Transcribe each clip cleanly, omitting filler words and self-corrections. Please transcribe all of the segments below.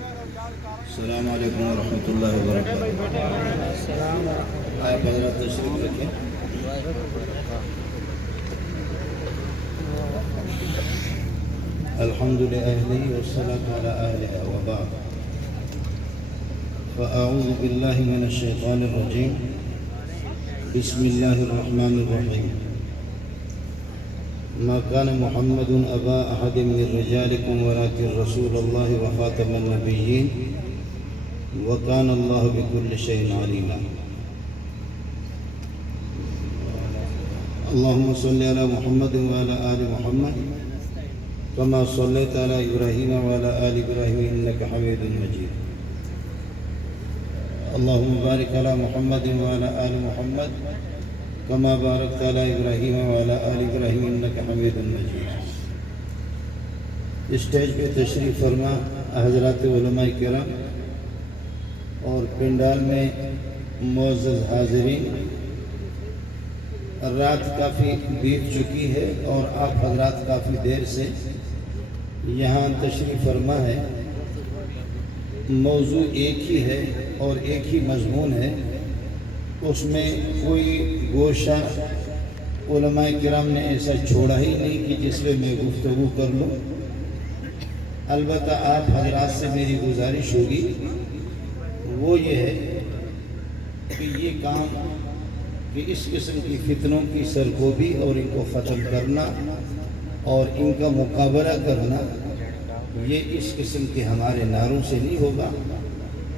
السلام علیکم ورحمۃ اللہ وبرکاتہ۔ آپ حضرات تشریف رکھیں۔ الحمد لأهله والصلاة على أهلها وبعد، فأعوذ بالله من الشيطان الرجيم، بسم الله الرحمن الرحيم۔ ما كان محمد أبا أحد من رجالكم ولكن رسول الله وخاتم النبيين وكان الله بكل شيء عليما۔ اللهم صل على محمد وعلى آل محمد كما صليت على إبراهيم وعلى آل إبراهيم إنك حميد مجيد۔ اللهم بارك على محمد وعلى آل محمد كما باركت على إبراهيم وعلى آل إبراهيم إنك حميد مجيد۔ اسٹیج پہ تشریف فرما حضرات علماء کرام اور پنڈال میں معزز حاضرین، رات کافی بیت چکی ہے اور آپ حضرات کافی دیر سے یہاں تشریف فرما ہے۔ موضوع ایک ہی ہے اور ایک ہی مضمون ہے، اس میں کوئی گوشہ علماء کرام نے ایسا چھوڑا ہی نہیں کہ جس پہ میں گفتگو کر لوں۔ البتہ آپ حضرات سے میری گزارش ہوگی وہ یہ ہے کہ یہ کام کہ اس قسم کی فتنوں کی سرکوبی اور ان کو ختم کرنا اور ان کا مقابلہ کرنا، یہ اس قسم کے ہمارے نعروں سے نہیں ہوگا،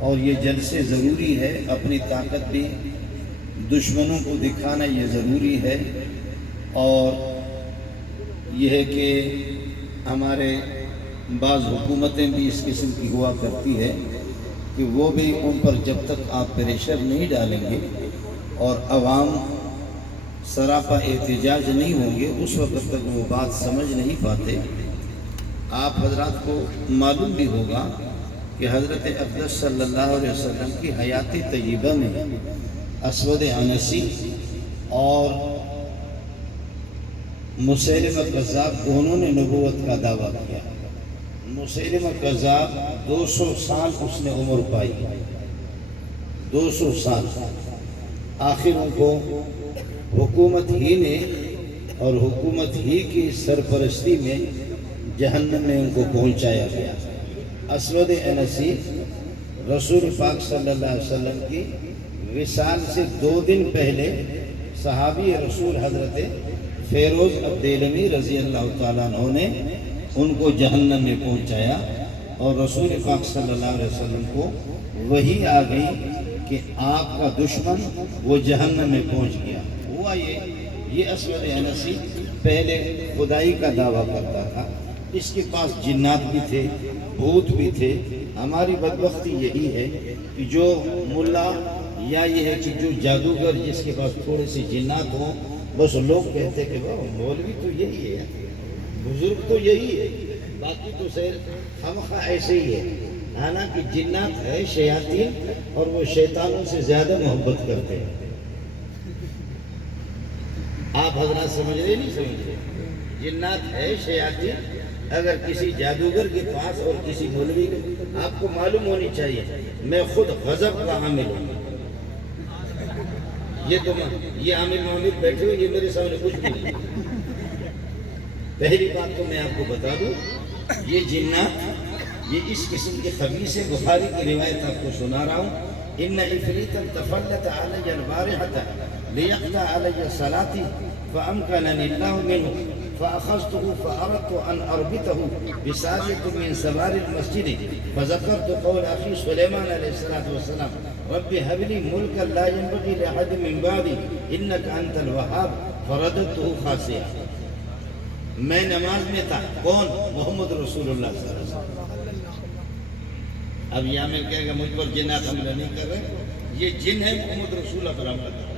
اور یہ جلسے ضروری ہے۔ اپنی طاقت بھی دشمنوں کو دکھانا یہ ضروری ہے، اور یہ ہے کہ ہمارے بعض حکومتیں بھی اس قسم کی ہوا کرتی ہے کہ وہ بھی ان پر جب تک آپ پریشر نہیں ڈالیں گے اور عوام سراپا احتجاج نہیں ہوں گے، اس وقت تک وہ بات سمجھ نہیں پاتے۔ آپ حضرات کو معلوم بھی ہوگا کہ حضرت اقدس صلی اللہ علیہ وسلم کی حیات طیبہ میں اسود عنسی اور مسیلمہ کذاب دونوں نے نبوت کا دعویٰ کیا۔ مسیلمہ کذاب 200 سال اس نے عمر پائی، 200 سال۔ آخر ان کو حکومت ہی نے اور حکومت ہی کی سرپرستی میں جہنم میں ان کو پہنچایا گیا۔ اسود عنسی رسول پاک صلی اللہ علیہ وسلم کی وصال سے 2 دن پہلے صحابی رسول حضرت فیروز الدیلمی رضی اللہ تعالیٰ عنہ نے ان کو جہنم میں پہنچایا، اور رسول پاک صلی اللہ علیہ وسلم کو وحی آ گئی کہ آپ کا دشمن وہ جہنم میں پہنچ گیا۔ ہوا یہ اسود عنسی پہلے خدائی کا دعویٰ کرتا تھا، اس کے پاس جنات بھی تھے، بھوت بھی تھے۔ ہماری بدبختی یہی ہے کہ جو ملا یا یہ ہے کہ جو جادوگر جس کے پاس تھوڑے سے جنات ہوں، بس لوگ کہتے کہ مولوی تو یہی ہے، بزرگ تو یہی ہے، باقی تو خامخواہ ایسے ہی ہے۔ حالانکہ جنات ہے شیاطین، اور وہ شیطانوں سے زیادہ محبت کرتے ہیں۔ آپ حضرات سمجھ رہے نہیں سمجھ رہے؟ جنات ہے شیاطین، اگر کسی جادوگر کے پاس اور کسی مولوی کے، آپ کو معلوم ہونی چاہیے میں خود غضب کا حامل ہوں۔ یہ عامل محمد بیٹھے ہوئے، یہ میرے سامنے کچھ بھی نہیں۔ پہلی بات تو میں آپ کو بتا دوں، یہ جنات یہ اس قسم کے خبیث ہے۔ بخاری کی روایت آپ کو سنا رہا ہوں، ان عفریتا تفلت علی البارحۃ لیقطع علی صلاتی فامکننی اللہ منہ فاخذته فاردت ان اربطه بساریۃ من سوار المسجد فذکرت قول اخی سلیمان علیہ السلام رب هب لي ملکا لا ينبغي لاحد من بعدی انک انت الوهاب فرددته خاسئا۔ میں نماز میں تھا، کون؟ محمد رسول اللہ صلی اللہ علیہ وسلم۔ اب یہ عامل کہے گا مجھ پر جنات حملہ نہیں کر رہے، یہ جن ہے محمد رسول اللہ صلی اللہ علیہ وسلم۔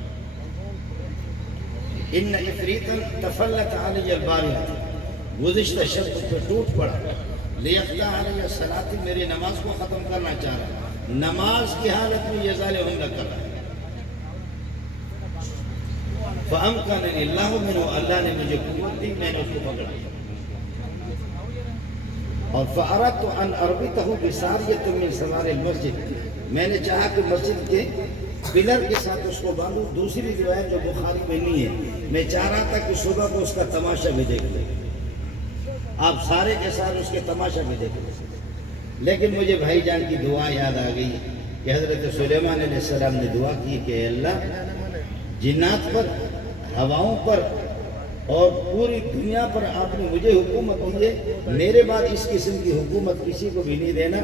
ان عفریتا تفلت علی البارحۃ، گزشتہ شب پہ ٹوٹ پڑا، لیقطع علی الصلاۃ، میری نماز کو ختم کرنا چاہ رہا ہے، نماز کی حالت میں یہ ظالم حملہ کر رہا ہے۔ فامکننی اللہ منہ، اللہ نے مجھے قوت دی، میں نے اس کو پکڑا۔ اور فَأَرَدْتُ أَنْ أَرْبِطَهُ بِسَارِيَةٍ مِّن سَوَارِ الْمَسْجِدِ، میں نے چاہا کہ مسجد کے پلر کے ساتھ اس کو باندھوں۔ دوسری روایت جو بخاری میں نہیں ہے، میں چاہ رہا تھا کہ صبح کو اس کا تماشا بھی دیکھ لیں، آپ سارے کے ساتھ اس کے تماشا بھی دیکھ لیں۔ لیکن مجھے بھائی جان کی دعا یاد آ گئی کہ حضرت سلیمان علیہ السلام نے دعا کی کہ اے اللہ، جنات پر، ہواؤں پر اور پوری دنیا پر آپ نے مجھے حکومت دی ہے، میرے بعد اس قسم کی حکومت کسی کو بھی نہیں دینا۔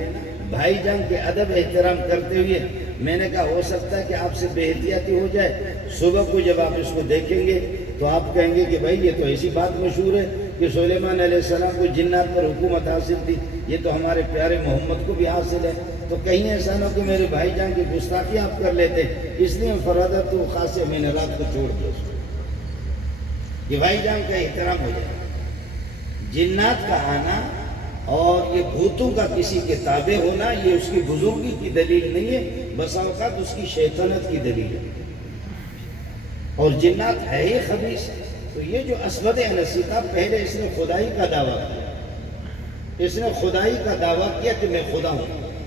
بھائی جان کے ادب احترام کرتے ہوئے میں نے کہا ہو سکتا ہے کہ آپ سے بے احتیاطی ہو جائے، صبح کو جب آپ اس کو دیکھیں گے تو آپ کہیں گے کہ بھائی یہ تو ایسی بات مشہور ہے کہ سلیمان علیہ السلام کو جنات پر حکومت حاصل تھی، یہ تو ہمارے پیارے محمد کو بھی حاصل ہے، تو کہیں ایسا نہ کہ میرے بھائی جان کی گستاخی آپ کر لیتے، اس لیے فرادت تو خاص میں نے رات کو چھوڑ دیا کہ بھائی جان کا احترام ہو جائے۔ جنات کا آنا اور یہ بھوتوں کا کسی کے تابع ہونا یہ اس کی بزرگی کی دلیل نہیں ہے، بسا اوقات اس کی شیطنت کی دلیل ہے، اور جنات ہے ہی خبیث۔ تو یہ جو اسود انسی تھا، پہلے اس نے خدائی کا دعویٰ کیا، اس نے خدائی کا دعویٰ کیا کہ میں خدا ہوں،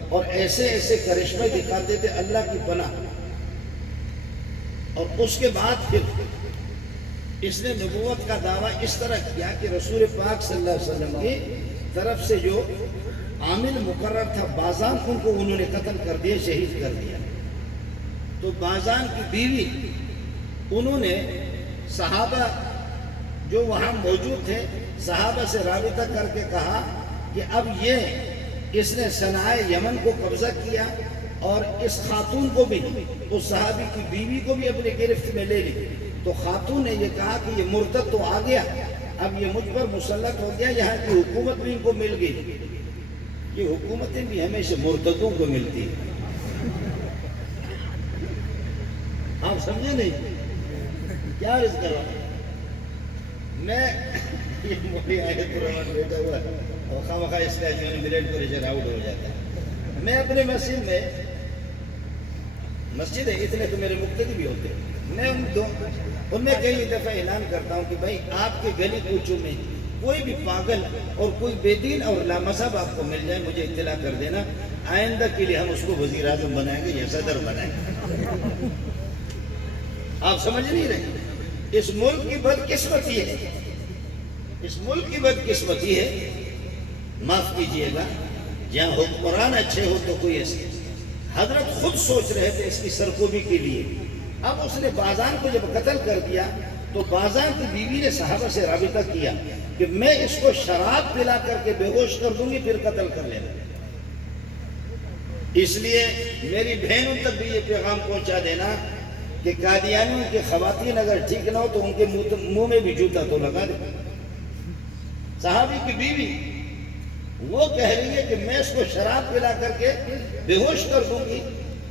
اور ایسے ایسے کرشمے دکھاتے تھے اللہ کی پناہ، اور اس کے بعد پھر اس نے نبوت کا دعویٰ اس طرح کیا کہ رسول پاک صلی اللہ علیہ وسلم کی طرف سے جو عامل مقرر تھا بازان، ان کو انہوں نے قتل کر دیا، شہید کر دیا۔ تو بازان کی بیوی انہوں نے صحابہ جو وہاں موجود تھے، صحابہ سے رابطہ کر کے کہا کہ اب یہ اس نے صنعاء یمن کو قبضہ کیا اور اس خاتون کو بھی، اس صحابی کی بیوی کو بھی اپنے گرفت میں لے لی۔ تو خاتون نے یہ کہا کہ یہ مرتد تو آ گیا، اب یہ مجھ پر مسلط ہو گیا، یہاں کی حکومت بھی ان کو مل گئی۔ یہ حکومتیں بھی ہمیشہ مرتدوں کو ملتی ہیں، آپ سمجھے نہیں کیا عرض کر رہا ہوں میں؟ یہ موٹی آیت قرآن بیٹھا ہوا ہے اور خواہ اس کا جو ملٹ کو ریجر آؤٹ ہو جاتا ہے۔ میں اپنے مسجد ہے، اتنے تو میرے مقتدی بھی ہوتے ہیں، میں ان میں کئی دفعہ اعلان کرتا ہوں کہ بھائی آپ کے گلی کوچوں میں کوئی بھی پاگل اور کوئی بے دین اور لامذہب آپ کو مل جائے، مجھے اطلاع کر دینا، آئندہ کے لیے ہم اس کو وزیر اعظم بنائیں گے یا صدر بنائیں گے۔ آپ سمجھ نہیں رہے؟ اس ملک کی بدقسمتی ہے، اس ملک کی بدقسمتی ہے، معاف کیجئے گا، جہاں حکمران اچھے ہو تو کوئی ایسے، حضرت خود سوچ رہے تھے اس کی سرکوبی کے لیے۔ اب اس نے بازان کو جب قتل کر دیا تو بازان کی بیوی نے صحابہ سے رابطہ کیا کہ میں اس کو شراب پلا کر کے بے ہوش کر دوں گی، پھر قتل کر لینا۔ اس لیے میری بہنوں تک بھی یہ پیغام پہنچا دینا کہ قادیانیوں کی خواتین اگر ٹھیک نہ ہو تو ان کے منہ میں بھی جوتا تو لگا دے۔ صحابی کی بیوی وہ کہہ رہی ہے کہ میں اس کو شراب پلا کر کے بے ہوش کر دوں گی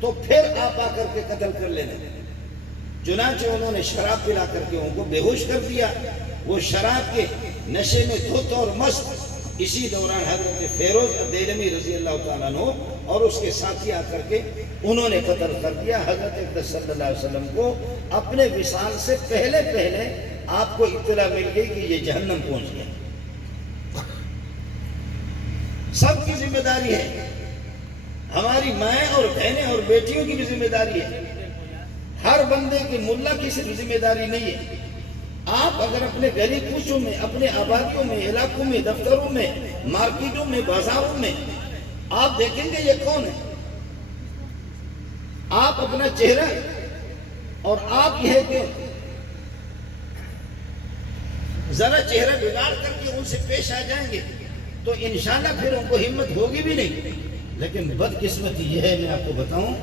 تو پھر آپ آ کر کے قتل کر لینا۔ چنانچہ انہوں نے شراب پلا کر کے ان کو بے ہوش کر دیا۔ وہ شراب کے نشے میں دھت اور مست، اسی دوران حضرت فیروز دیلمی رضی اللہ تعالیٰ عنہ اور اس کے ساتھی آ کر کے انہوں نے قتل کر دیا حضرت اقدس صلی اللہ علیہ وسلم کو۔ اپنے وصال سے پہلے آپ کو اطلاع مل گئی کہ یہ جہنم پہنچ گیا۔ سب کی ذمہ داری ہے، ہماری مائیں اور بہنیں اور بیٹیوں کی بھی ذمہ داری ہے، ہر بندے کی ملا کی صرف ذمہ داری نہیں ہے۔ آپ اگر اپنے گلی کوچوں میں، اپنے آبادیوں میں، علاقوں میں، دفتروں میں، مارکیٹوں میں، بازاروں میں آپ دیکھیں گے یہ کون ہے، آپ اپنا چہرہ اور آپ یہ کہ ذرا چہرہ بگاڑ کر کے ان سے پیش آ جائیں گے تو انشاءاللہ پھر ان کو ہمت ہوگی بھی نہیں۔ لیکن بدقسمتی یہ ہے، میں آپ کو بتاؤں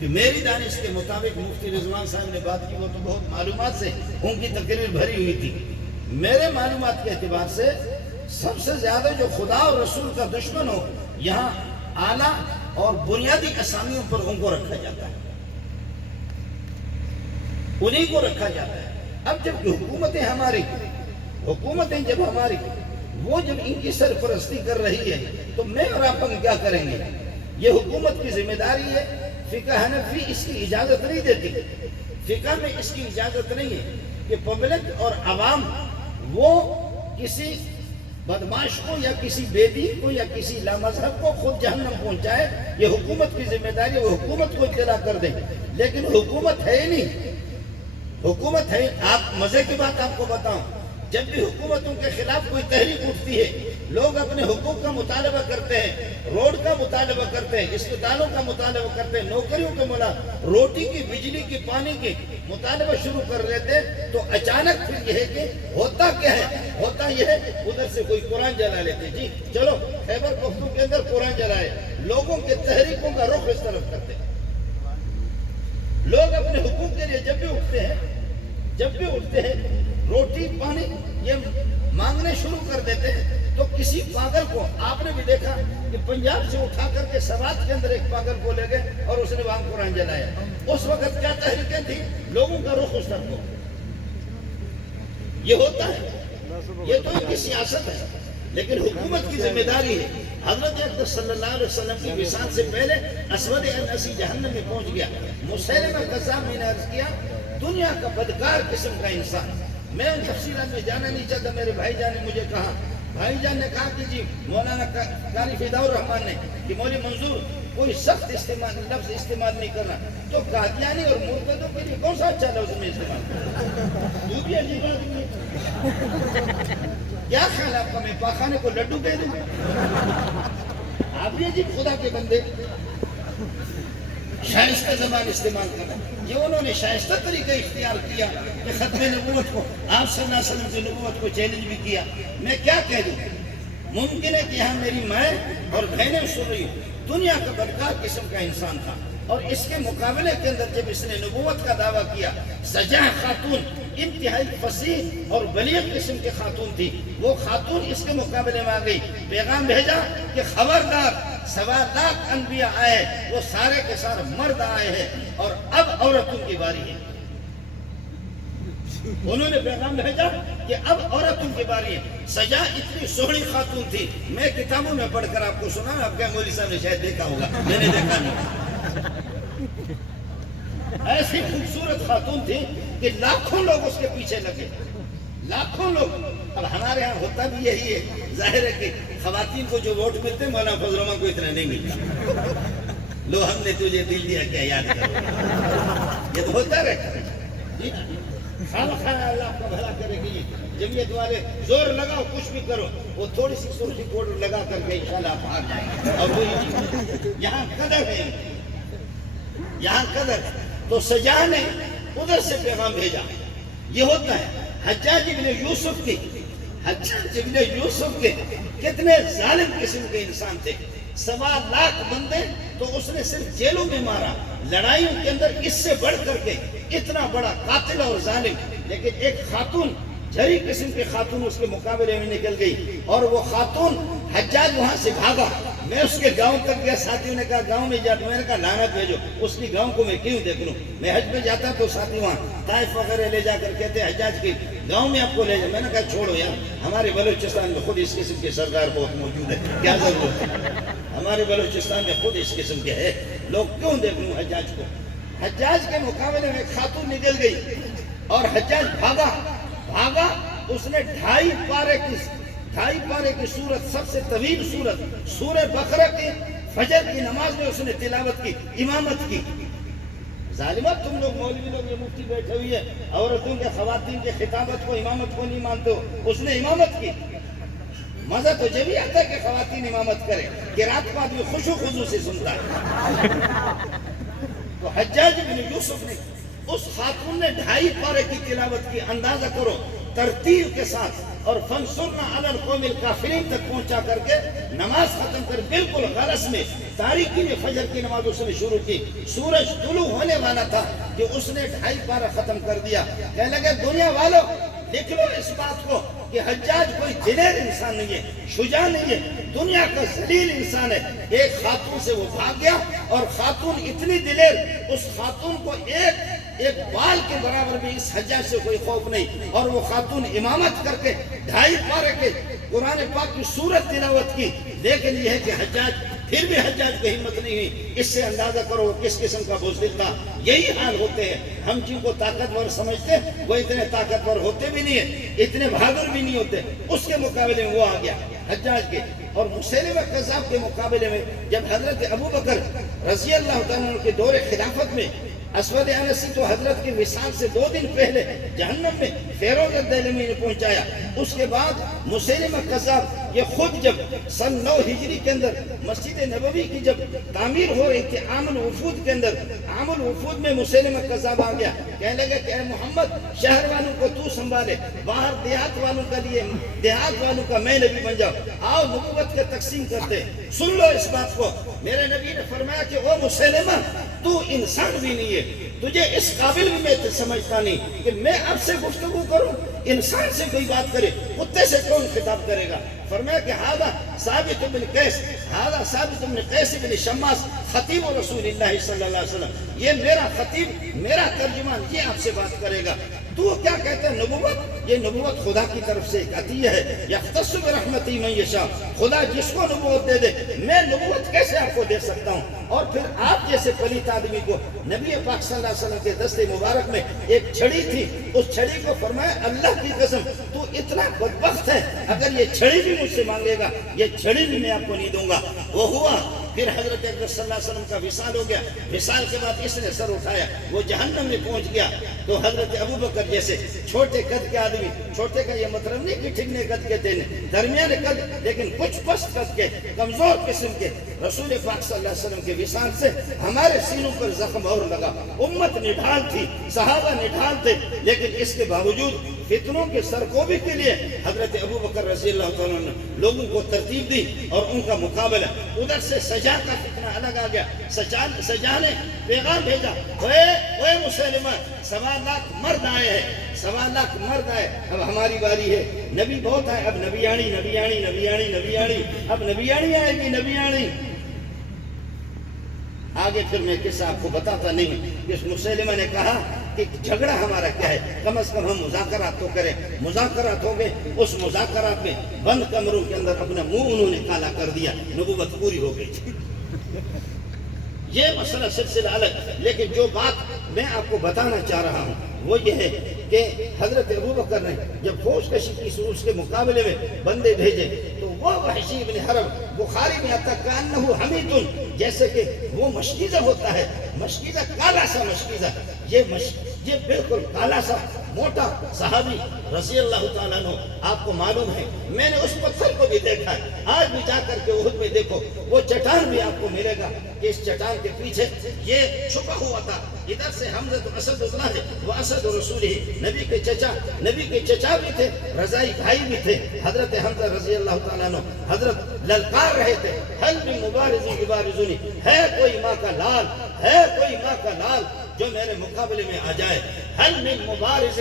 کہ میری دانش کے مطابق مفتی رضوان صاحب نے بات کی، وہ تو بہت معلومات سے ان کی تقریر بھری ہوئی تھی، میرے معلومات کے اعتبار سے سب سے زیادہ جو خدا اور رسول کا دشمن ہو، یہاں اعلیٰ اور بنیادی اسامیوں پر ان کو رکھا جاتا ہے، انہی کو رکھا جاتا ہے۔ اب جب حکومتیں ہماری، حکومتیں جب ہماری، وہ جب ان کی سرپرستی کر رہی ہے تو میں اور آپ کیا کریں گے؟ یہ حکومت کی ذمہ داری ہے۔ فقہ حنفی اس کی اجازت نہیں دیتی، فقہ میں اس کی اجازت نہیں ہے کہ پبلک اور عوام وہ کسی بدماش کو یا کسی بے دین کو یا کسی لامذہب کو خود جہنم پہنچائے، یہ حکومت کی ذمہ داری ہے، وہ حکومت کو اطلاع کر دیں۔ لیکن حکومت ہے ہی نہیں، حکومت ہے۔ آپ مزے کی بات آپ کو بتاؤں، جب بھی حکومتوں کے خلاف کوئی تحریک اٹھتی ہے، لوگ اپنے حقوق کا مطالبہ کرتے ہیں، روڈ کا مطالبہ کرتے ہیں، اسپتالوں کا مطالبہ کرتے ہیں، نوکریوں کا روٹی کی، بجلی کی، پانی کی مطالبہ شروع کر لیتے ہیں، تو اچانک پھر یہ ہے کہ ہوتا کیا ہے؟ ہوتا یہ ہے ادھر سے کوئی قرآن جلا لیتے، جی چلو خیبر پختونخوا کے اندر قرآن جلائے، لوگوں کے تحریکوں کا رخ اس طرف کرتے ہیں۔ لوگ اپنے حقوق کے لیے جب بھی اٹھتے ہیں روٹی پانی یہ مانگنے شروع کر دیتے ہیں، تو کسی پاگل کو آپ نے بھی دیکھا کہ پنجاب سے اٹھا کر کے سوات کے اندر ایک پاگل کو لے گئے اور اس نے وہاں قرآن جلایا۔ اس وقت کیا تحریکیں تھیں؟ لوگوں کا رخ اس طرف ہو۔ یہ ہوتا ہے، یہ تو ایک سیاست ہے، لیکن حکومت کی ذمہ داری ہے۔ حضرت اقدس صلی اللہ علیہ وسلم کی وصال سے پہلے اسود عنسی جہنم میں پہنچ گیا۔ مسیلمہ کذاب میں نے عرض کیا، دنیا کا بدکار قسم کا انسان۔ میں ان تفصیلات میں جانا نہیں چاہتا، میرے بھائی جان نے مجھے کہا، بھائی جان نے کہا کہ جی مولانا قاری فداء الرحمن نے کہ مولوی منظور کوئی سخت لفظ استعمال نہیں کرنا، تو قادیانی اور مرتدوں کے لیے کون سا اچھا لفظ میں استعمال کرنا؟ یہ بھی عجیب آدمی ہے۔ کیا خیال آپ کا میں پاخانے کو لڈو کہہ دوں؟ آپ بھی عجیب خدا کے بندے، شائستہ زبان استعمال کرنا۔ یہ انہوں نے شائستہ طریقہ اختیار کیا کہ ختم نبوت کو، آپ صلی اللہ علیہ وسلم کی نبوت کو چیلنج بھی کیا۔ میں کیا کہہ دوں؟ ممکن ہے کہ یہاں میری مائیں اور بہنیں سن رہی ہوں، دنیا کا بدکار قسم کا انسان تھا، اور اس کے مقابلے کے اندر جب اس نے نبوت کا دعویٰ کیا، سجاہ خاتون انتہائی فصیح اور بلیغ قسم کی خاتون تھی، وہ خاتون اس کے مقابلے میں آ گئی، پیغام بھیجا کہ خبردار، 1.25 لاکھ انبیاء آئے، وہ سارے کے سارے مرد آئے ہیں، اور اب عورتوں کی باری ہے۔ انہوں نے پیغام بھیجا کہ اب عورتوں کی باری ہے۔ سجا اتنی سوہنی خاتون تھی، میں کتابوں میں پڑھ کر آپ کو سنا، آپ کے مولوی صاحب نے شاید دیکھا ہوگا، میں نے دیکھا نہیں۔ ایسی خوبصورت خاتون تھی کہ لاکھوں لوگ اس کے پیچھے لگے، لاکھوں لوگ۔ اب ہمارے ہاں ہوتا بھی یہی ہے، ظاہر ہے کہ خواتین کو جو ووٹ ملتے ہیں، مولانا فضل الرحمان کو اتنا نہیں ملتا۔ لو ہم نے تجھے دل دیا کیا یاد کرو، یہ تو ہوتا رہتا ہے۔ اللہ کا بھلا کرے گی، جمعیت والے زور لگاؤ، کچھ بھی کرو، وہ تھوڑی سی سرخی پاؤڈر لگا کر کے انشاءاللہ آپ آ جائیں۔ اور وہی یہاں قدر ہے، یہاں قدر ہے۔ تو سجا نے ادھر سے پیغام بھیجا۔ یہ ہوتا ہے حجاج ابن یوسف کے کتنے ظالم قسم کے انسان تھے، 1.25 لاکھ بندے تو اس نے صرف جیلوں میں مارا، لڑائیوں کے اندر اس سے بڑھ کر کے اتنا بڑا قاتل اور ظالم۔ لیکن ایک خاتون، جھری قسم کی خاتون اس کے مقابلے میں نکل گئی، اور وہ خاتون حجاج وہاں سے بھاگا۔ میں اس کے گاؤں تک گیا، ساتھیوں نے کہا گاؤں میں جاتا، میں نے کہا لعنت بھیجو، اس کی گاؤں کو میں کیوں دیکھ لوں؟ میں حج میں جاتا تو ساتھی وہاں طائف وغیرہ لے جا کر کہتے حجاج کی گاؤں میں آپ کو لے جا۔ میں نے کہا چھوڑو یار، ہمارے بلوچستان میں خود اس قسم کے سردار بہت موجود ہے، کیا ضرورت ہے؟ ہمارے بلوچستان میں خود اس قسم کے ہے، لوگ کیوں دیکھ لوں حجاج کو؟ حجاج کے مقابلے میں خاتون نکل گئی اور حجاج بھاگا۔ اس نے 2.5 پارے کی سورت، سب سے طویل سورت، سورہ بقرہ کی فجر کی نماز میں اس نے تلاوت کی، امامت کی۔ ظالمات تم لوگ مولوی لوگ، یہ مفتی بیٹھے ہوئی ہے، عورتوں کے، خواتین کے خطابت کو، امامت کو نہیں مانتے ہو، اس نے امامت کی۔ مزہ تو جب ہی آتا ہے کہ خواتین امامت کرے، کہ رات کو آدمی خوش و خضوع سے سنتا ہے۔ تو حجاج بن یوسف نے، اس خاتون نے 2.5 پارے کی تلاوت کی، اندازہ کرو ترتیب کے ساتھ، اور فنصرنا علی القوم الکافرین تک پہنچا کر کے نماز ختم کر بالکل غرض میں تاریکی میں فجر کی نماز اس نے شروع کی۔ سورج طلوع ہونے والا تھا کہ اس نے 2.5 پارہ ختم کر دیا۔ کہنے لگے دنیا والوں لکھ لو اس بات کو کہ حجاج کوئی دلیر انسان نہیں ہے، شجاع نہیں ہے، دنیا کا ذلیل انسان ہے۔ ایک خاتون سے وہ بھاگ گیا، اور خاتون اتنی دلیر، اس خاتون کو ایک بال کے برابر بھی اس حجاج سے کوئی خوف نہیں، اور وہ خاتون امامت کر کے 2.5 پارے کے قرآن پاک کی سورت تلاوت کی۔ لیکن یہ ہے کہ حجاج پھر بھی حجاج کو ہمت نہیں ہوئی. اس سے اندازہ کرو کس قسم کا بزدل تھا. یہی حال ہوتے ہیں. ہم جن کو طاقتور سمجھتے ہیں وہ اتنے طاقتور ہوتے بھی نہیں ہیں, اتنے بہادر بھی نہیں ہوتے. اس کے مقابلے میں وہ آ گیا حجاج کے. اور مسیلمہ کذاب کے مقابلے میں جب حضرت ابو بکر رضی اللہ تعالیٰ عنہ کے دور خلافت میں اسود انسی تو حضرت کے وصال سے 2 دن پہلے جہنم میں فیروز الدہلمی نے پہنچایا. اس کے بعد مسیلمہ کذاب یہ خود جب سن 9 ہجری کے اندر مسجد نبوی کی جب تعمیر ہو رہی تھی, عام الوفود کے اندر, عام الوفود میں مسیلمہ کذاب آ گیا. کہنے لگے کہ اے محمد, شہر والوں کو تو سنبھالے, باہر دیہات والوں کا لیے دیہات والوں کا میں نبی بن جاؤ, آؤ نبوت کا تقسیم کرتے. سن لو اس بات کو. میرے نبی نے فرمایا کہ او مسیلمہ, تو انسان بھی نہیں ہے, تجھے اس قابل بھی میں سمجھتا نہیں کہ میں اب سے گفتگو کروں. انسان سے کوئی بات کرے, کتے سے کون خطاب کرے گا؟ فرمایا کہ ہذا ثابت بن قیس, ہذا ثابت بن قیس بن شماس خطیب رسول اللہ صلی اللہ علیہ وسلم, یہ میرا خطیب, میرا ترجمان, یہ آپ سے بات کرے گا. تو کیا کہتا ہے نبوت؟ یہ نبوت خدا کی طرف سے ایک عطیہ ہے. یختص برحمتہ من یشاء, خدا جس کو نبوت دے دے. میں نبوت کیسے آپ کو دے سکتا ہوں؟ اور پھر آپ جیسے پلیت آدمی کو نبی پاک صلی اللہ علیہ وسلم کے دست مبارک میں ایک چھڑی تھی, اس چھڑی کو فرمایا اللہ کی قسم تو اتنا بدبخت ہے, اگر یہ چھڑی بھی مجھ سے مانگے گا یہ چھڑی بھی میں آپ کو نہیں دوں گا. وہ ہوا. پھر حضرت اکرم صلی اللہ علیہ وسلم کا وصال ہو گیا. وصال کے بعد اس نے سر اٹھایا, وہ جہنم میں پہنچ گیا. تو حضرت ابو بکر جیسے چھوٹے قد کے آدمی, چھوٹے کا یہ مطلب نہیں کہ ٹھگنے قد کے تھے, درمیانے قد لیکن کچھ پست قد کے, کمزور قسم کے, رسول پاک صلی اللہ علیہ وسلم کے وصال سے ہمارے سینوں پر زخم اور لگا. امت نڈھال تھی, صحابہ نڈھال تھے, لیکن اس کے باوجود فتنوں کے سرکوبی کے لیے حضرت ابو بکر رضی اللہ تعالیٰ نے لوگوں کو ترتیب دی اور ان کا مقابلہ. ادھر سے سجا کا فتنہ الگ آ گیا. سجا نے پیغام بھیجا, اوے مسلمہ, 1.25 لاکھ مرد آئے ہیں, 1.25 لاکھ مرد آئے, اب ہماری باری ہے. نبی بہت آئے, اب نبیانی نبیانی نبیانی نبیانی, اب نبیانی آئے گی نبیانی. آگے پھر میں قصہ آپ کو بتاتا نہیں. اس مسلمہ نے کہا کہ جھگڑا ہمارا کیا ہے, کم از کم ہم مذاکرات تو کریں. مذاکرات ہو گئے. اس مذاکرات میں بند کمروں کے اندر اپنا منہ انہوں نے کالا کر دیا. نبوت پوری ہو گئی. یہ مسئلہ سلسلہ الگ, لیکن جو بات میں آپ کو بتانا چاہ رہا ہوں وہ یہ ہے کہ حضرت ابو بکر نے جب فوج کشی کی اس کے مقابلے میں بندے بھیجے تو وہ وحشی بن حرب, بخاری میں آتا کانہو حمیتن, جیسے کہ وہ مشکیزہ ہوتا ہے, مشکیزہ کالا سا مشکیزہ, یہ بالکل کالا سا موٹا صحابی رضی اللہ تعالیٰ عنہ. آپ کو معلوم ہے میں نے اس پتھر کو بھی دیکھا ہے. آج بھی جا کر کے احد میں دیکھو, وہ چٹان بھی آپ کو ملے گا کہ اس چٹان کے پیچھے یہ چھپا ہوا تھا. ادھر سے حمزہ اسد اللہ ہے, وہ اسد رسول ہی, نبی کے چچا بھی تھے, رضائی بھائی بھی تھے. حضرت حمزہ رضی اللہ تعالیٰ عنہ حضرت للکار رہے تھے, حل من مبارزی یبارزونی, ہے کوئی ماں کا لال, ہے کوئی ماں کا لال جو میرے مقابلے میں آ جائے. حل من مبارز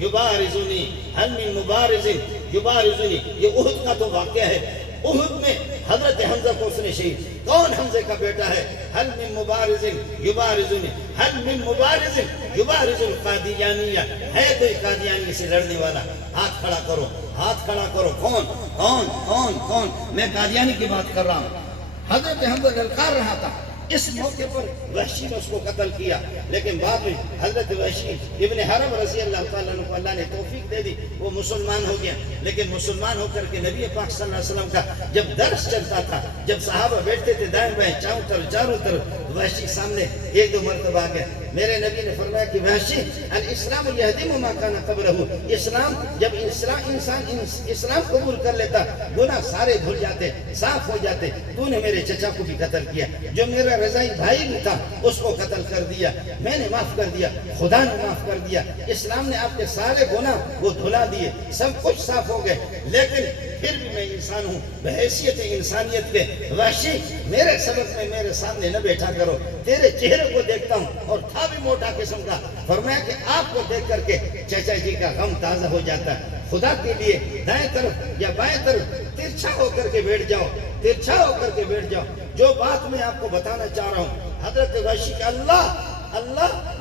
یبارزونی, حل من مبارز یبارزونی. یہ احد کا تو واقعہ ہے. احد میں حضرت حمزہ کو اس نے شہید. کون حمزہ کا بیٹا ہے؟ حل من مبارز یبارزونی, حل من مبارز یبارز القادیانیہ, ہے کوئی قادیانی سے لڑنے والا؟ ہاتھ کھڑا کرو, ہاتھ کھڑا کرو. کون کون کون کون؟ میں قادیانی کی بات کر رہا ہوں. حضرت حمزہ للکار رہا تھا. اس موقع پر وحشی نے اس کو قتل کیا, لیکن بعد میں حضرت وحشی ابن حرب رضی اللہ تعالیٰ عنہ کو اللہ نے توفیق دے دی, وہ مسلمان ہو گیا. لیکن مسلمان ہو کر کے نبی پاک صلی اللہ علیہ وسلم کا جب درس چلتا تھا, جب صحابہ بیٹھتے تھے دائیں بائیں چاروں طرف, وحشی سامنے 1-2 مرتبہ آ گیا. میرے نبی نے فرمایا کہ وحشی, الاسلام یہدم ما کان قبلہ, اسلام جب انسان اسلام قبول کر لیتا گناہ سارے دھل جاتے, صاف ہو جاتے. تو نے میرے چچا کو بھی قتل کیا, جو میرا رضائی بھائی بھی تھا اس کو قتل کر دیا, میں نے معاف کر دیا, خدا نے معاف کر دیا. اسلام نے آپ کے سارے گناہ وہ دھلا دیے, سب کچھ صاف ہو گئے. لیکن پھر بھی میں انسان ہوں بحیثیت انسانیت کے. وحشی, میرے سبق میں میرے سامنے نہ بیٹھا کرو, تیرے چہرے کو دیکھتا ہوں اور تھا بھی موٹا قسم کا. فرمایا کہ آپ کو دیکھ کر کے چچا جی کا غم تازہ ہو جاتا ہے. خدا کے لیے دائیں طرف یا بائیں طرف ترچھا ہو کر کے بیٹھ جاؤ, ترچھا ہو کر کے بیٹھ جاؤ. جو بات میں آپ کو بتانا چاہ رہا ہوں, حضرت وحشی کہ اللہ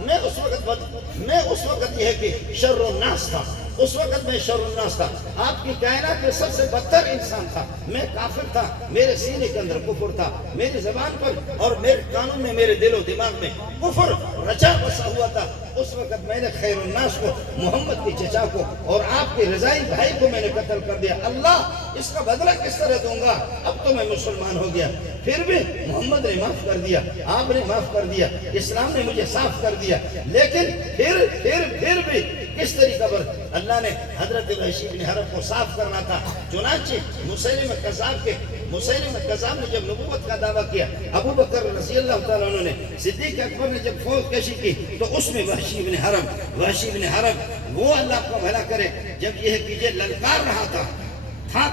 میں اس وقت یہ ہے کہ شر الناس تھا, اس وقت میں شر الناس تھا، آپ کی کائنات میں سب سے بدتر انسان تھا، میں کافر تھا، میرے سینے کے اندر کفر تھا، میری زبان پر اور میرے کانوں میں، میرے دل و دماغ میں کفر رچا بسا ہوا تھا۔ اس وقت میں نے خیر الناس کو، محمد کی چچا کو اور آپ کے رضائی بھائی کو میں نے قتل کر دیا۔ اللہ اس کا بدلہ کس طرح دوں گا؟ اب تو میں مسلمان ہو گیا، پھر بھی محمد نے معاف کر دیا، آپ نے معاف کر دیا، اسلام نے مجھے صاف کر دیا، لیکن پھر بھی کس طریقہ پر اللہ نے حضرت وحشی بن حرب کو صاف کرنا تھا۔ چنانچہ مسیلمہ کذاب نے جب نبوت کا دعویٰ کیا، ابو بکر رضی اللہ تعالیٰ عنہ نے، صدیق اکبر نے جب فوج کشی کی، تو اس میں وحشی بن حرب وہ اللہ کو بھلا کرے، جب یہ کیجئے للکار رہا تھا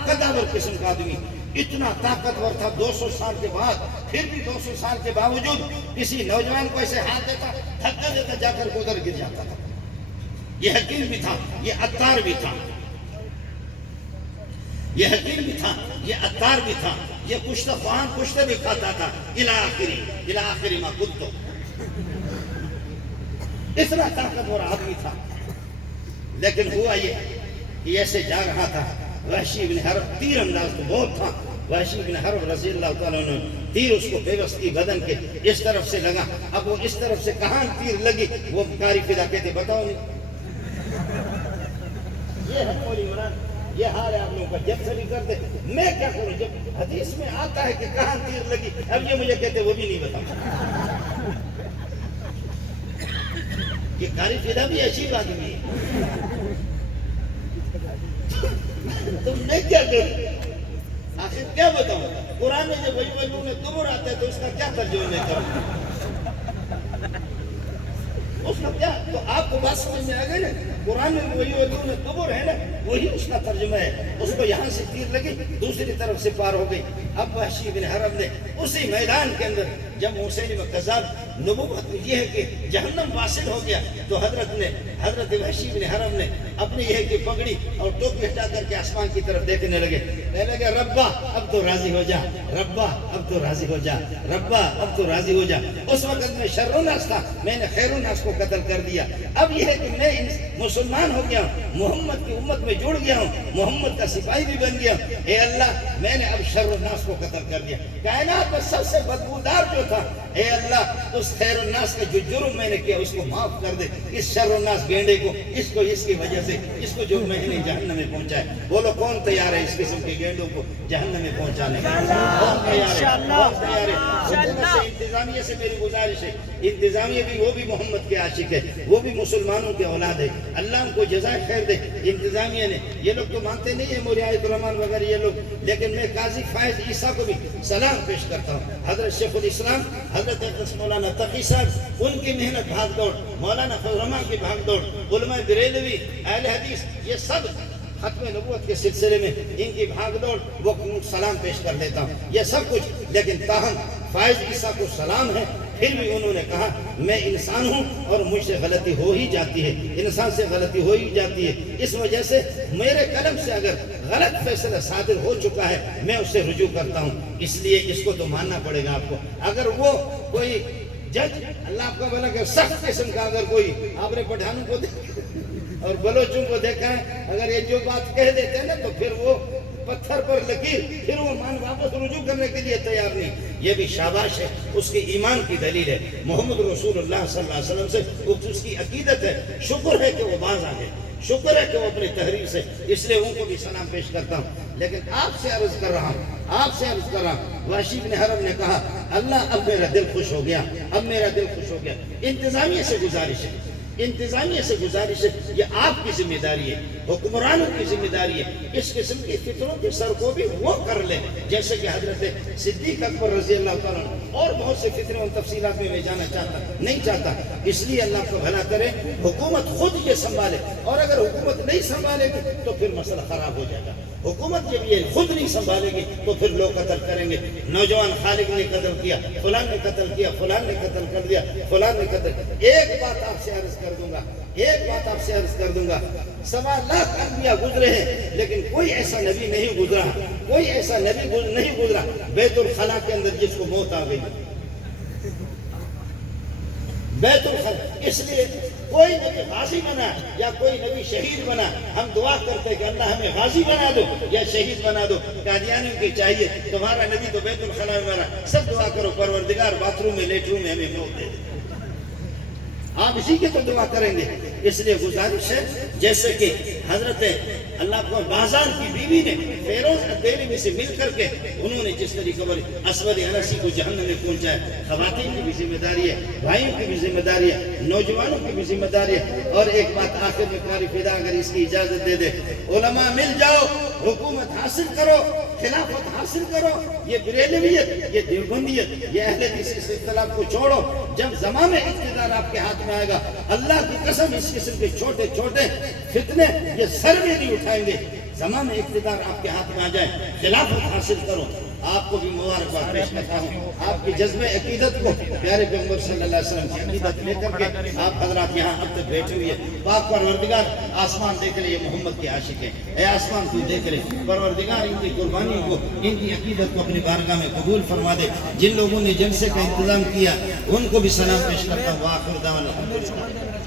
قداور قسم کا آدمی، اتنا طاقتور تھا، 200 سال کے بعد، پھر بھی 200 سال کے باوجود کسی نوجوان کو ایسے ہاتھ دیتا، دھکا دیتا، جا کر ادھر گر جاتا تھا۔ یہ حکیم بھی تھا، یہ عطار بھی تھا، یہ حکیم بھی تھا، یہ عطار بھی تھا، یہ کشتہ بھی کھاتا تھا، الی آخری ما کنتو، اتنا طاقتور آدمی تھا۔ لیکن ہوا یہ کہ ایسے جا رہا تھا، وحشی بن حرب تیر انداز تو بہت تھا، وحشی بن حرب رضی اللہ تعالیٰ عنہ، تیر اس کو بے بس کی بدن کے اس طرف سے لگا۔ اب وہ اس طرف سے کہاں تیر لگی، وہ قاری فدا کہتے بتاؤ نہیں۔ یہ ہے مولی عمران، یہ حال ہے آپ لوگوں کا، جب سے بھی کرتے میں کیا کروں؟ جب حدیث میں آتا ہے کہ کہاں تیر لگی، اب یہ مجھے کہتے وہ بھی نہیں بتاؤ۔ یہ قاری فدا بھی عجیب آدمی ہے، تو میں کیا کروں؟ آخر کیا بتاؤں؟ قرآن میں جب وَيُوَلُّونَ الدُّبُرَ آتا ہے تو اس کا کیا ترجمہ میں کروں؟ اس کا کیا؟ تو آپ کو بات سمجھ میں آ گئی نا، قرآن میں وَيُوَلُّونَ الدُّبُرَ ہے نا، وہی اس کا ترجمہ ہے۔ اس کو یہاں سے تیر لگی، دوسری طرف سے پار ہو گئی۔ اب وحشی بن حرب نے اسی میدان کے اندر جب مسیلمہ کذاب نبوت یہ ہے کہ جہنم واصل ہو گیا، تو حضرت وحشی بن حرب نے اپنی یہ کہ پگڑی اور ٹوپی ہٹا کر کے آسمان کی طرف دیکھنے لگے، کہنے لگے ربا اب تو راضی ہو جا، ربا اب تو راضی ہو جا، ربا اب تو راضی ہو جا۔ اس وقت میں شر الناس تھا، میں نے خیر الناس کو قتل کر دیا۔ اب یہ ہے کہ میں مسلمان ہو گیا ہوں، محمد کی امت میں جڑ گیا ہوں، محمد کا سپاہی بھی بن گیا ہوں۔ اے اللہ میں نے اب شر الناس کو قتل کر دیا۔ کائنات میں سب سے بدبودار جو تھا، اے اللہ اس خیر الناس کا جو جرم میں نے کیا اس کو معاف کر دے، اس شر الناس گینڈے کو، اس کو اس کی وجہ سے اس کو جو میں نے جہنم میں پہنچائے۔ بولو کون تیار ہے اس قسم کے گینڈوں کو جہنم میں پہنچانے کا؟ کون تیار ہے؟ کون تیار ہے؟ حکومت سے، انتظامیہ سے میری گزارش ہے، انتظامیہ بھی وہ بھی محمد کے عاشق ہے، وہ بھی مسلمانوں کے اولاد ہے، اللہ ان کو جزائے خیر دے۔ انتظامیہ نے، یہ لوگ تو مانتے نہیں ہیں مولیائے الرحمان وغیرہ یہ لوگ، لیکن میں قاضی فائز عیسیٰ کو بھی سلام پیش کرتا ہوں، حضرت شیخ الاسلام حضرت مولانا تقی صاحب، ان کی محنت بھاگ دوڑ، مولانا فضل الرحمان کی بھاگ دوڑ، علماء بریلوی، اہل حدیث، یہ سب ختم نبوت کے سلسلے میں ان کی بھاگ دوڑ، وہ سلام پیش کر لیتا ہوں، یہ سب کچھ۔ لیکن تاہم فائز عیسیٰ کو سلام ہے، پھر بھی انہوں نے کہا میں انسان ہوں اور مجھ سے غلطی ہو ہی جاتی ہے، انسان سے غلطی ہو ہی جاتی ہے، اس وجہ سے میرے قلم سے اگر غلط فیصلہ صادر ہو چکا ہے میں اس سے رجوع کرتا ہوں، اس لیے اس کو تو ماننا پڑے گا آپ کو۔ اگر وہ کوئی جج، اللہ آپ کا بھلا کہ سخت قسم کا اگر کوئی، آپ نے پٹھانوں کو اور بلوچوں کو دیکھا ہے، اگر یہ جو بات کہہ دیتے ہیں نا تو پھر وہ پتھر پر لکیر، پھر وہ واپس رجوع کرنے کے لیے تیار نہیں۔ یہ بھی شاباش ہے، اس کے ایمان کی دلیل ہے، محمد رسول اللہ صلی اللہ علیہ وسلم سے اس کی عقیدت ہے، شکر ہے کہ وہ باز آ گئے، شکر ہے کہ وہ اپنی تحریر سے، اس لیے ان کو بھی سلام پیش کرتا ہوں۔ لیکن آپ سے عرض کر رہا ہوں، وحشی بن حرب نے کہا اللہ اب میرا دل خوش ہو گیا، اب میرا دل خوش ہو گیا۔ انتظامیہ سے گزارش ہے، انتظامیہ سے گزارش ہے، یہ آپ کی ذمہ داری ہے، حکمرانوں کی ذمہ داری ہے، اس قسم کی فطروں کی سر کو بھی وہ کر لیں جیسے کہ حضرت صدیق اکبر رضی اللہ تعالیٰ عنہ، اور بہت سے فطرے اور تفصیلات میں جانا نہیں چاہتا، اس لیے اللہ کو بھلا کرے، حکومت خود یہ سنبھالے، اور اگر حکومت نہیں سنبھالے گی تو پھر مسئلہ خراب ہو جائے گا۔ حکومت جب یہ خود نہیں سنبھالے گی تو پھر لوگ قتل کریں گے، نوجوان خالق نے قتل کیا، فلان نے قتل کیا، فلان نے قتل کر دیا، فلان نے قتل۔ ایک بات آپ سے عرض کر دوں گا، ایک بات آپ سے عرض کر دوں گا، 1.25 لاکھ انبیاء گزرے ہیں لیکن کوئی ایسا نبی نہیں گزرا، کوئی ایسا نبی نہیں گزرا بیت الخلا کے اندر جس کو موت آ گئی، بیت الخلا، اس لیے کوئی نبی غازی بنا یا کوئی نبی شہید بنا، ہم دعا کرتے کہ اللہ ہمیں غازی بنا دو یا شہید بنا دو۔ قادیانیوں کی چاہیے تمہارا نبی تو بیت الخلا میں مرا، سب دعا کرو پروردگار باتھ روم میں لیٹ روم میں ہمیں موت دے دے، آپ اسی کی تو دعا کریں گے۔ اس لیے گزارش ہے جیسے کہ حضرت اللہ کو بازار کی بیوی نے فیروز دہلوی سے مل کر کے انہوں نے جس طریقے پر اسود انسی کو جہنم میں پہنچایا، خواتین کی بھی ذمہ داری ہے، بھائیوں کی بھی ذمہ داری ہے، نوجوانوں کی بھی ذمہ داری ہے۔ اور ایک بات آخر میں قاری فدا اگر اس کی اجازت دے دے، علماء مل جاؤ، حکومت حاصل کرو، خلافت حاصل کرو، یہ بریلویت، یہ دیوبندیت، یہ اہل حدیث اس اختلاف کو چھوڑو۔ جب زماں میں اقتدار آپ کے ہاتھ میں آئے گا، اللہ کی قسم اس قسم کے چھوٹے چھوٹے فتنے یہ سر میں نہیں اٹھائیں گے۔ زماں میں اقتدار آپ کے ہاتھ میں آ جائے، خلافت حاصل کرو۔ آپ کو بھی مبارکباد پیش کرتا ہوں، آپ کی جذب عقیدت کو پیارے پیغمبر صلی اللہ علیہ وسلم کی عقیدت لے کر کے آپ حضرات یہاں اب تک بیٹھے ہوئے ہیں۔ پاک پروردگار آسمان دیکھ لے، یہ محمد کے عاشق ہیں، اے آسمان تو دیکھ لے، پروردگار ان کی قربانی کو، ان کی عقیدت کو اپنی بارگاہ میں قبول فرما دے۔ جن لوگوں نے جلسے کا انتظام کیا ان کو بھی سلام پیش کرتا ہوں۔ وآخر دعوانا الحمدللہ۔